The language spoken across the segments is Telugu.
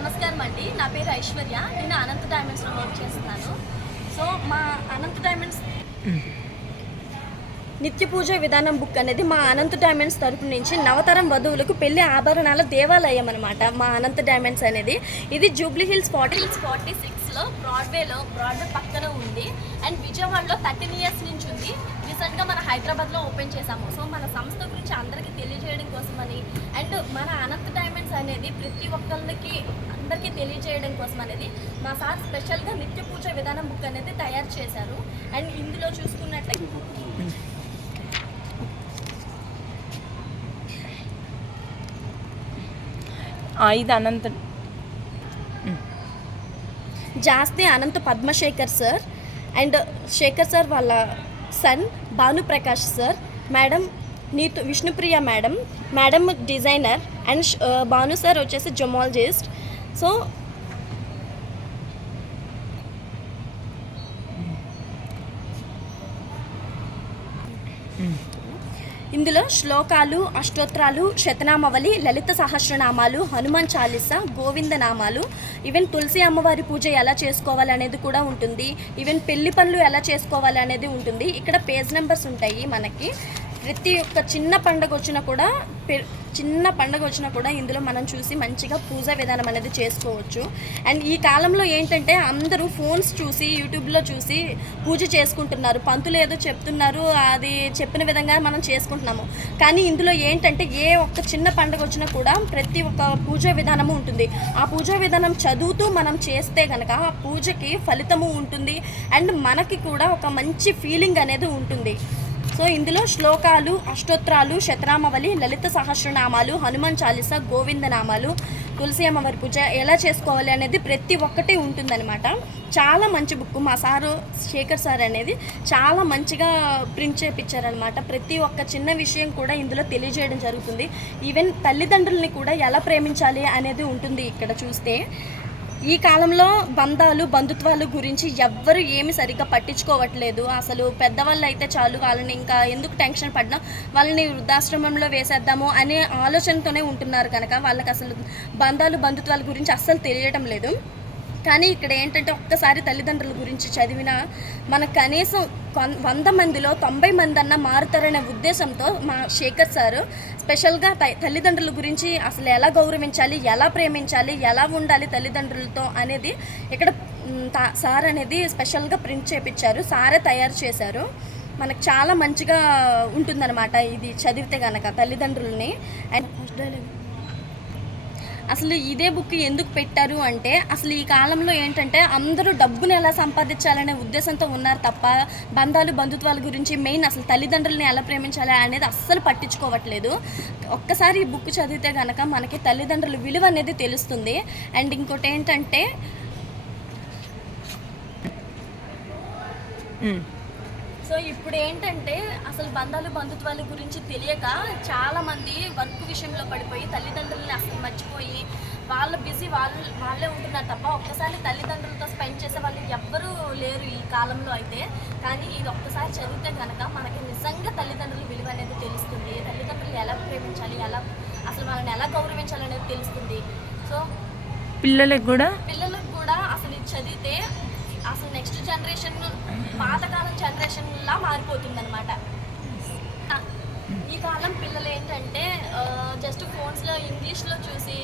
నమస్కారం అండి. నా పేరు ఐశ్వర్య. నేను అనంత డైమండ్స్లో వర్క్ చేస్తున్నాను. సో మా అనంత డైమండ్స్ నిత్య పూజ విధానం బుక్ అనేది మా అనంత డైమండ్స్ తరపు నుంచి నవతరం వధువులకు పెళ్ళి ఆభరణాల దేవాలయం అనమాట మా అనంత డైమండ్స్ అనేది. ఇది Jubilee hills forty hills forty సిక్స్లో బ్రాడ్వేలో బ్రాడ్వే పక్కన ఉంది. అండ్ విజయవాడలో థర్టీన్ ఇయర్స్ నుంచి ఉంది. రీసెంట్గా మన హైదరాబాద్లో ఓపెన్ చేశాము. సో మన సంస్థ గురించి అందరికీ తెలియజేయడం కోసమని అండ్ మన అనంత డైమండ్స్ అనేది ప్రతి ఒక్కరికి అందరికీ తెలియజేయడం కోసం అనేది మా సార్ స్పెషల్గా నిత్య పూజ విధానం బుక్ అనేది తయారు చేశారు. అండ్ ఇందులో చూసుకున్నట్లయితే ఇది Ananta. Jasti Ananta Padmasekhar sir. And Sekhar sir వాళ్ళ son Bhanuprakash sir madam Neetu Vishnupriya madam madam designer and Bhanu sir వచ్చేసి జొమాలజిస్ట్. సో ఇందులో శ్లోకాలు అష్టోత్తరాలు శతనామవళి లలిత సహస్రనామాలు హనుమాన్ చాలీస గోవింద నామాలు. ఈవెన్ తులసి అమ్మవారి పూజ ఎలా చేసుకోవాలనేది కూడా ఉంటుంది. ఈవెన్ పెళ్ళి పనులు ఎలా చేసుకోవాలి అనేది ఉంటుంది. ఇక్కడ పేజ్ నెంబర్స్ ఉంటాయి మనకి. ప్రతి ఒక్క చిన్న పండగ వచ్చినా కూడా పె- చిన్న పండగ వచ్చినా కూడా ఇందులో మనం చూసి మంచిగా పూజ విధానం అనేది చేసుకోవచ్చు. అండ్ ఈ కాలంలో ఏంటంటే అందరూ ఫోన్స్ చూసి యూట్యూబ్లో చూసి పూజ చేసుకుంటున్నారు. పంతులు ఏదో చెప్తున్నారు అది చెప్పిన విధంగా మనం చేసుకుంటున్నాము. కానీ ఇందులో ఏంటంటే ఏ ఒక్క చిన్న పండుగ వచ్చినా కూడా ప్రతి ఒక్క పూజా విధానము ఉంటుంది. ఆ పూజా విధానం చదువుతూ మనం చేస్తే కనుక ఆ పూజకి ఫలితము ఉంటుంది. అండ్ మనకి కూడా ఒక మంచి ఫీలింగ్ అనేది ఉంటుంది. సో ఇందులో శ్లోకాలు అష్టోత్తరాలు శతనామవళి లలిత సహస్రనామాలు హనుమాన్ చాలీస గోవింద నామాలు తులసి అమ్మవారి పూజ ఎలా చేసుకోవాలి అనేది ప్రతి ఒక్కటి ఉంటుందన్నమాట. చాలా మంచి బుక్ మా సారు శేఖర్ సార్ అనేది చాలా మంచిగా ప్రింట్ చేయించారనమాట ప్రతి ఒక్క చిన్న విషయం కూడా ఇందులో తెలియజేయడం జరుగుతుంది. ఈవెన్ తల్లిదండ్రుల్ని కూడా ఎలా ప్రేమించాలి అనేది ఉంటుంది ఇక్కడ చూస్తే. ఈ కాలంలో బంధాలు బంధుత్వాలు గురించి ఎవ్వరు ఏమి సరిగ్గా పట్టించుకోవట్లేదు. అసలు పెద్దవాళ్ళు అయితే చాలు వాళ్ళని ఇంకా ఎందుకు టెన్షన్ పడినా? వాళ్ళని వృద్ధాశ్రమంలో వేసేద్దాము అనే ఆలోచనతోనే ఉంటున్నారు కనుక వాళ్ళకి అసలు బంధాలు బంధుత్వాల గురించి అస్సలు తెలియటం లేదు. కానీ ఇక్కడ ఏంటంటే ఒక్కసారి తల్లిదండ్రుల గురించి చదివినా మన కనీసం వంద మందిలో తొంభై మంది అన్న మారుతారనే ఉద్దేశంతో మా శేఖర్ సారు స్పెషల్గా తల్లిదండ్రుల గురించి అసలు ఎలా గౌరవించాలి ఎలా ప్రేమించాలి ఎలా ఉండాలి తల్లిదండ్రులతో అనేది ఇక్కడ తా- సార్ అనేది స్పెషల్గా ప్రింట్ చేపించారు సారే తయారు చేశారు. మనకు చాలా మంచిగా ఉంటుందన్నమాట ఇది చదివితే కనుక తల్లిదండ్రులని. అండ్ అసలు ఇదే బుక్ ఎందుకు పెట్టారు అంటే అసలు ఈ కాలంలో ఏంటంటే అందరూ డబ్బును ఎలా సంపాదించాలనే ఉద్దేశంతో ఉన్నారు తప్ప బంధాలు బంధుత్వాల గురించి మెయిన్ అసలు తల్లిదండ్రులని ఎలా ప్రేమించాలి అనేది అస్సలు పట్టించుకోవట్లేదు. ఒక్కసారి ఈ బుక్ చదివితే కనుక మనకి తల్లిదండ్రుల విలువ అనేది తెలుస్తుంది. అండ్ ఇంకోటి ఏంటంటే సో ఇప్పుడు ఏంటంటే అసలు బంధాలు బంధుత్వాల గురించి తెలియక చాలా మంది వర్క్ విషయంలో పడిపోయి తల్లిదండ్రులని అసలు మర్చిపోయి వాళ్ళ బిజీ వాళ్ళు వాళ్ళే ఉంటున్నారు తప్ప ఒక్కసారి తల్లిదండ్రులతో స్పెండ్ చేసే వాళ్ళు ఎవ్వరూ లేరు ఈ కాలంలో అయితే. కానీ ఇది ఒక్కసారి చదివితే కనుక మనకి నిజంగా తల్లిదండ్రుల విలువ అనేది తెలుస్తుంది. తల్లిదండ్రులు ఎలా ప్రేమించాలి ఎలా అసలు వాళ్ళని ఎలా గౌరవించాలి అనేది తెలుస్తుంది. సో పిల్లలకు కూడా? పిల్లలకు కూడా అసలు చదివితే అసలు నెక్స్ట్ జనరేషన్ పాతకాలం జనరేషన్ లా మారిపోతుంది అనమాట ఈ కాలం పిల్లలు ఏంటంటే జస్ట్ ఫోన్స్లో ఇంగ్లీష్లో చూసి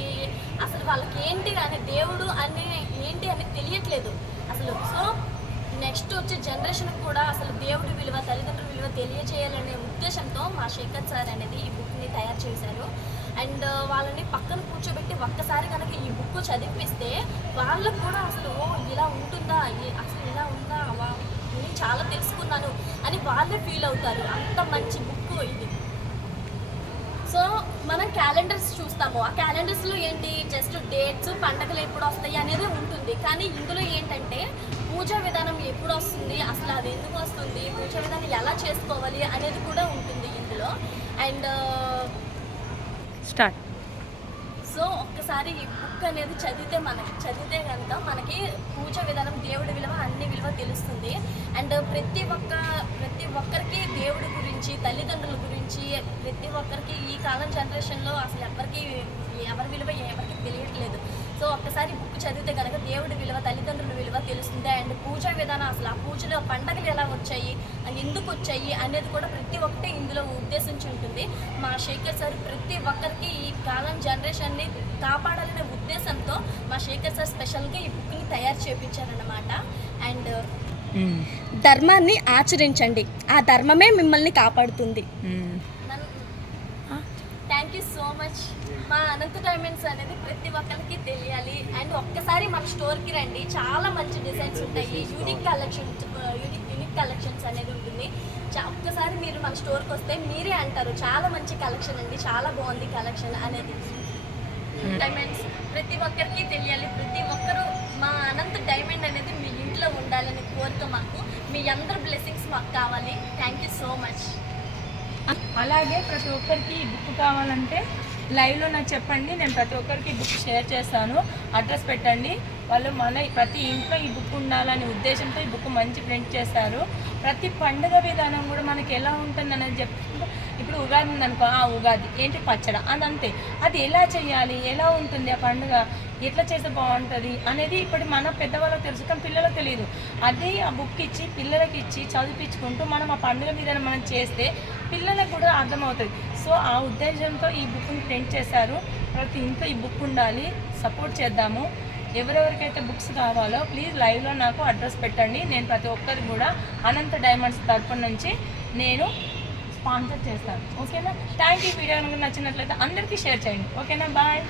అసలు వాళ్ళకి ఏంటి అని దేవుడు అని ఏంటి అని తెలియట్లేదు. అసలు సో నెక్స్ట్ వచ్చే జనరేషన్ కూడా అసలు దేవుడి విలువ తల్లిదండ్రుల విలువ తెలియచేయాలనే ఉద్దేశంతో మా శేఖర్ సార్ అనేది ఈ బుక్ని తయారు చేశారు. అండ్ వాళ్ళని పక్కన కూర్చోబెట్టి ఒక్కసారి కనుక చదివిపిస్తే వాళ్ళకు కూడా అసలు ఓ ఇలా ఉంటుందా? అసలు ఇలా ఉందా? వా నేను చాలా తెలుసుకున్నాను. అని వాళ్ళే ఫీల్ అవుతారు. అంత మంచి బుక్ ఇది. సో మనం క్యాలెండర్స్ చూస్తాము. ఆ క్యాలెండర్స్లో ఏంటి? జస్ట్ డేట్స్ పండగలు ఎప్పుడు వస్తాయి అనేది ఉంటుంది. కానీ ఇందులో ఏంటంటే పూజా విధానం ఎప్పుడు వస్తుంది? అసలు అది ఎందుకు వస్తుంది? పూజా విధానం ఎలా చేసుకోవాలి అనేది కూడా ఉంటుంది ఇందులో. అండ్ స్టార్ట్ ఒక్కసారి ఈ బుక్ అనేది చదివితే మనకి చదివితే కనుక మనకి పూజ విధానం దేవుడి విలువ అన్ని విలువ తెలుస్తుంది. అండ్ ప్రతి ఒక్క ప్రతి ఒక్కరికి దేవుడి గురించి తల్లిదండ్రుల గురించి ప్రతి ఒక్కరికి ఈ కాలం జనరేషన్లో అసలు ఎవరికి ఎవరి విలువ ఎవరికి తెలియట్లేదు. సో ఒక్కసారి బుక్ చదివితే కనుక దేవుడి విలువ తల్లిదండ్రుల విలువ తెలుస్తుంది. అండ్ పూజా విధానం అసలు ఆ పూజలో పండగలు ఎలా వచ్చాయి ఎందుకు వచ్చాయి అనేది కూడా ప్రతి ఒక్కటి ఇందులో ఉద్దేశించి ఉంటుంది. మా శేఖర్ సార్ ప్రతి ఒక్కరికి ఈ కాలం జనరేషన్ని కాపాడాలనే ఉద్దేశంతో మా శేఖర్ సార్ స్పెషల్గా ఈ బుక్ని తయారు చేయించారన్నమాట అండ్ ధర్మాన్ని ఆచరించండి. ఆ ధర్మమే మిమ్మల్ని కాపాడుతుంది. థ్యాంక్ యూ సో మచ్ మా అనంత డైమండ్స్ అనేది ప్రతి ఒక్కరికి తెలియాలి. అండ్ ఒక్కసారి మన స్టోర్కి రండి. చాలా మంచి డిజైన్స్ ఉంటాయి. Unique collections unique unique collections అనేది ఉంటుంది. చా- ఒక్కసారి మీరు మన స్టోర్కి వస్తే మీరే అంటారు చాలా మంచి కలెక్షన్ అండి చాలా బాగుంది కలెక్షన్ అనేది. డైమండ్స్ ప్రతి ఒక్కరికి తెలియాలి. ప్రతి ఒక్కరు మా అనంత డైమండ్ అనేది మీ ఇంట్లో ఉండాలని కోరిక మాకు. మీ అందరి బ్లెస్సింగ్స్ మాకు కావాలి. థ్యాంక్ యూ సో మచ్ అలాగే ప్రతి ఒక్కరికి బుక్ కావాలంటే లైవ్లో నాకు చెప్పండి నేను ప్రతి ఒక్కరికి ఈ బుక్ షేర్ చేస్తాను. అడ్రస్ పెట్టండి. వాళ్ళు మన ప్రతి ఇంట్లో ఈ బుక్ ఉండాలనే ఉద్దేశంతో ఈ బుక్ మంచి ప్రింట్ చేశారు. ప్రతి పండుగ విధానం కూడా మనకి ఎలా ఉంటుంది అనేది చెప్తుంటే ఇప్పుడు ఉగాది ఉందనుకో ఆ ఉగాది ఏంటి పచ్చడ అంతే అది ఎలా చేయాలి ఎలా ఉంటుంది ఆ పండుగ ఎట్లా చేస్తే బాగుంటుంది అనేది ఇప్పుడు మన పెద్దవాళ్ళకి తెలుసు కానీ పిల్లలకు తెలియదు. అదే ఆ బుక్ ఇచ్చి పిల్లలకి ఇచ్చి చదివించుకుంటూ మనం ఆ పండుగ విధానం మనం చేస్తే పిల్లలకు కూడా అర్థమవుతుంది. సో ఆ ఉద్దేశంతో ఈ బుక్ని ప్రింట్ చేశారు. ప్రతి ఇంట్లో ఈ బుక్ ఉండాలి. సపోర్ట్ చేద్దాము. ఎవరెవరికైతే బుక్స్ కావాలో ప్లీజ్ లైవ్లో నాకు అడ్రస్ పెట్టండి. నేను ప్రతి ఒక్కరికి కూడా అనంత డైమండ్స్ తరపున నుంచి నేను స్పాన్సర్ చేస్తాను. ఓకేనా? థ్యాంక్ యూ వీడియో నచ్చినట్లయితే అందరికీ షేర్ చేయండి. ఓకేనా? బాయ్.